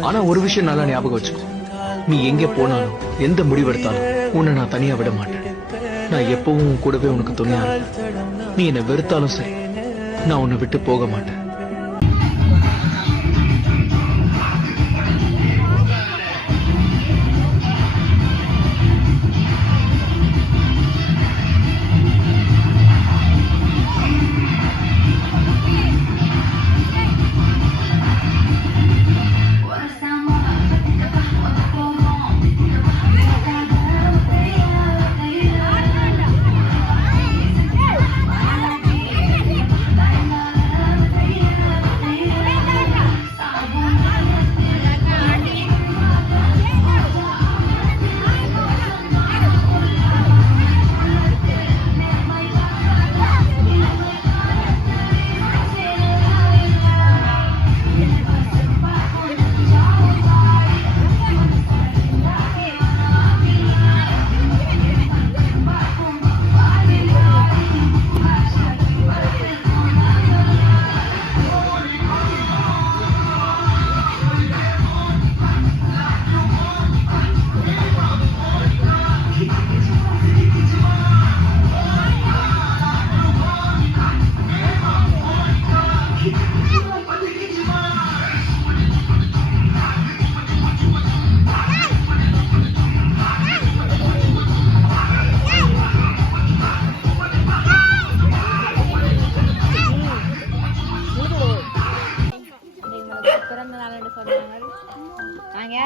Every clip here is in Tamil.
ஆனா ஒரு விஷயம் நல்லா ஞாபகம் வச்சுக்கோ. நீ எங்க போனாலும் எந்த முடிவெடுத்தாலும் உன்னை நான் தனியா விட மாட்டேன். நான் எப்பவும் கூடவே உனக்கு துணையா நீ என்னை வெறுத்தாலும் சரி நான் உன்னை விட்டு போக மாட்டேன்.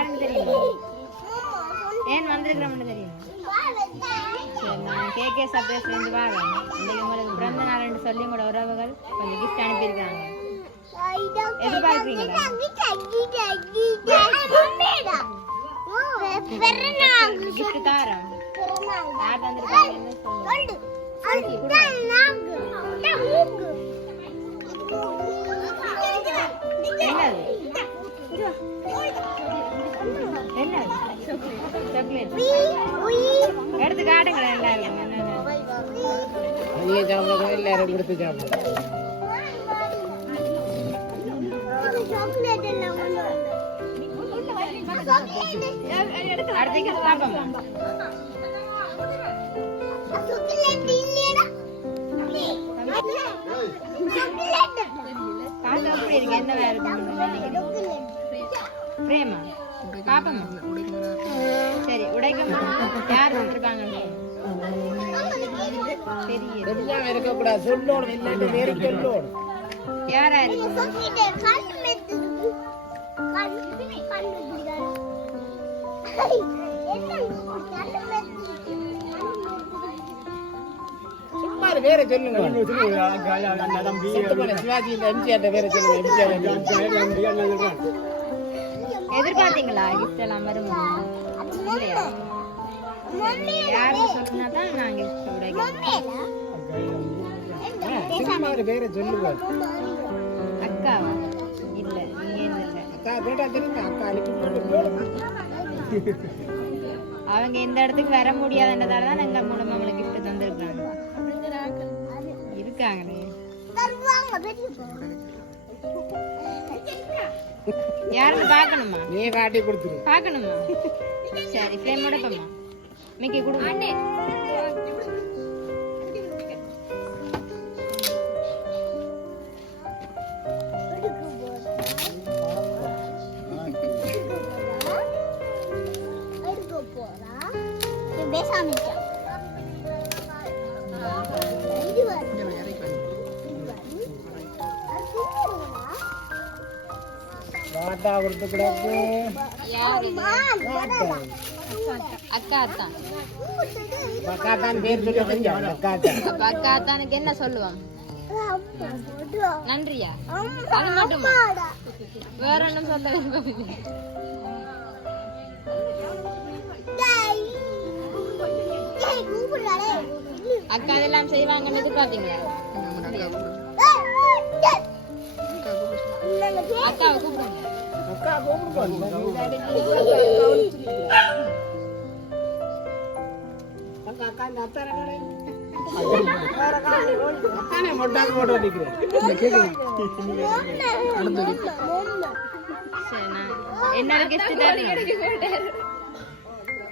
யாருன்னு தெரியுமா? ஏன் வந்திருக்கிறோம்னு தெரியுமா? சரி நான் கேகே சர்ப்ரைஸ்ல இருந்து வரேன் இன்னைக்கு உங்களுக்கு பிறந்த நாள்னு சொல்லி உங்களோட உறவுகள் கொஞ்சம் கிஃப்ட் அனுப்பியிருக்காங்க. எதிர்பார்க்குறீங்களா? கிஃப்ட் தாரம் யார் தந்திருக்காங்கன்னு சாக்லேட் எடுத்து காட்டுங்களேன் எல்லாரும். நீங்க சாப்பிடுறது எல்லாரும் கொடுத்து சாப்பிடுங்க. அடுத்த என்ன வேற பிரேமா. பாப்போமா சரி உடைக்கமா யார் சொல்லணும் யாரா வேற சொல்லுங்க. சிவாஜி எம்ஜிஆர் வேற சொல்லுங்க எம்ஜிஆர். எதிர்பார்த்தீங்களா? கிஃப்ட் எல்லாம் வரும்? யாருன்னு சொல்லுனா தான் நான் கிஃப்ட் இரு, வேற சொல்லுங்க. அக்காவா? இல்ல அவங்க இந்த இடத்துக்கு வர முடியாதுன்றதால தான் எங்க மூலம் அவங்களுக்கு கிஃப்ட் தந்திருக்காங்க. இருக்காங்களே. யாருன்னு பார்க்கணுமா? நீ காட்டி கொடுத்துரு. பார்க்கணுமா? சரி ஃப்ரேம் முடப்பமா மிக்கி கொடுங்க வாட்டா கொடுத்து கிடக்கு யாரு வாட்டா அக்கா அத்தான் அக்கா தான் பேர் சொல்லி கொஞ்சம் என்ன சொல்லுவாங்க நன்றியா அது மட்டுமா வேற என்ன சொல்ல விரும்பவில்லை அக்கா இதெல்லாம் செய்வாங்கன்னு எதிர்பார்த்தீங்களா அக்காவை கூப்பிடுங்க அக்கா கூப்பிடுவாங்க அக்கா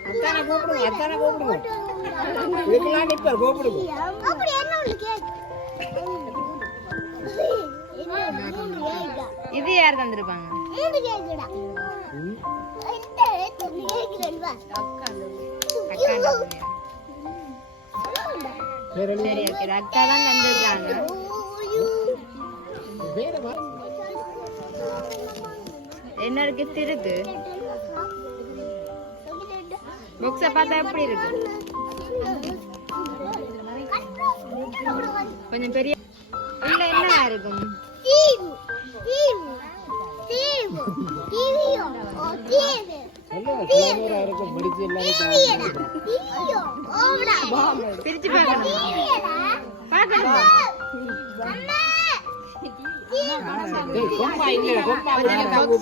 அத்தான கூப்பிடுங்க கூப்பிடுங்க இதுக்கெல்லாம் கூப்பிடுங்க அப்படி என்ன ஒண்ணு கேக்கு இது யார் தந்திருப்பாங்க? அக்கா வேற என்ன? சரி ஓகே. அக்கா தான் தந்திருக்காங்க. என்னோட கிஃப்ட் இருக்கு புக்ஸை பார்த்தா எப்படி இருக்கு? கொஞ்சம் பெரிய உள்ள என்ன இருக்கும்? பிரிச்சு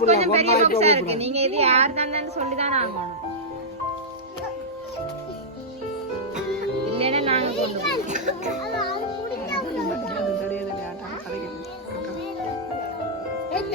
கொஞ்சம் பெரிய பாக்ஸா இருக்கு நீங்க இது யார் தந்தான்னு சொல்லி ஆகணும் இல்லைன்னா நாங்க கொண்டு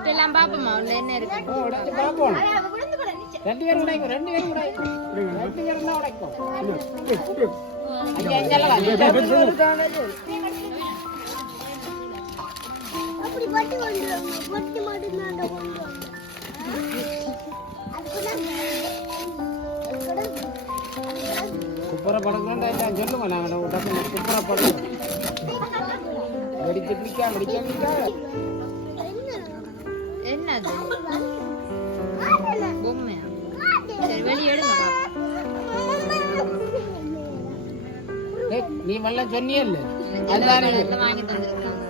gift எல்லாம் பாப்போமா உள்ள என்ன இருக்கு? உடைச்சு பார்ப்போம். ரெண்டு பேரும் உடைக்கும் ரெண்டு பேரும் உடைக்கும் ரெண்டு பேரும் தான் உடைக்கும். அப்படி பட்டு பட்டு எல்லாம் சொல்லுங்க நாங்கள் படம் வெடிக்க பிடிக்கா வெடிக்க பிடிக்கா என்னது பொம்மையா சரி வெளியே எடுங்க நீ வெள்ளம் சொன்னியல்ல வாங்கி தந்திருக்காங்க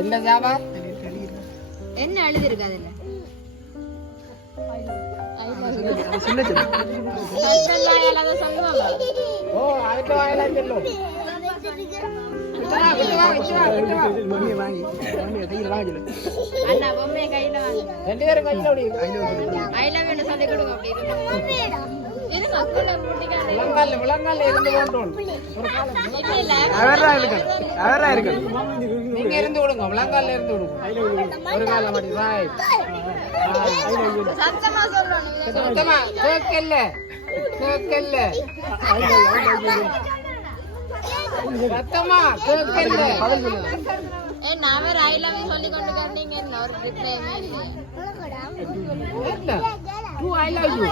என்ன ஜாவா என்ன அதுல ஓ சொல்லும் அண்ணா பொம்மையை கையில ரெண்டு பேரும் கையில் அப்படி ஐ லவ் யூ சொல்லி கொடுங்க அப்படி இருங்க. கூட முட்டிக்காத விளங்கால விளங்கால இருந்து கொண்டோம் ஒரு காலம். இல்ல இல்ல. அவரா இருக்கு. அவரா இருக்கு. நீங்க இருந்து விடுங்க விளங்கால இருந்து விடுங்க ஒரு காலம் அப்படி ராய் சத்தமா நான் வேற ஐ லவ் யூ சொல்லி கொண்டு நீங்க என்ன ஒரு இல்லையே. என்ன டூ ஐ லவ் யூ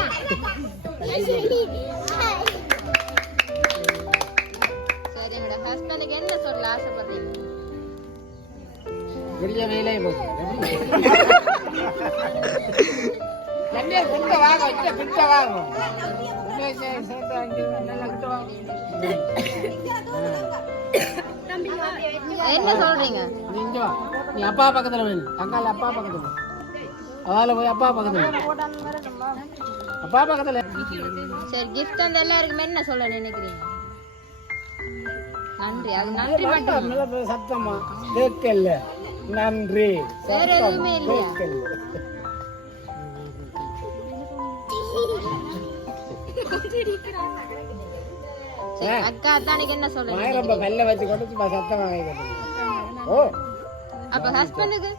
சரி எங்களோட ஹஸ்பண்டுக்கு என்ன சொல்ல ஆசைப்படுறீங்க பெரிய வேலை தண்ணீர் குட்ட வாங்க இங்க குட்ட வாங்க உண்மையை சே- சேர்த்து அங்கே நல்லா குட்ட வாங்க என்ன சொல்றீங்க? நீ இங்க வா நீ அப்பா பக்கத்துல வேணும் தங்கால அப்பா பக்கத்துல அதால போய் அப்பா பக்கத்துல அப்பா பக்கத்துல. சரி கிஃப்ட் வந்து எல்லாருக்குமே என்ன சொல்ல நினைக்கிறீங்க? நன்றி. அது நன்றி மட்டும்? சத்தமா? கேட்கல. நன்றி. வேற எதுவுமே இல்லையா? கேட்கல. சரி, அக்கா அத்தானிக்கு என்ன மாய ரொம்ப வெள்ள வச்சு கொண்டு சும்மா சத்தமா கேட்கறது ஓ அப்ப ஹஸ்பண்டுக்கு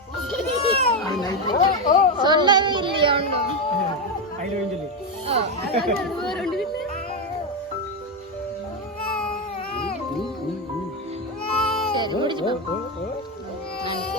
சொல்லவே இல்லையா ஒன்றும் சரி முடிச்சு போ. நன்றி.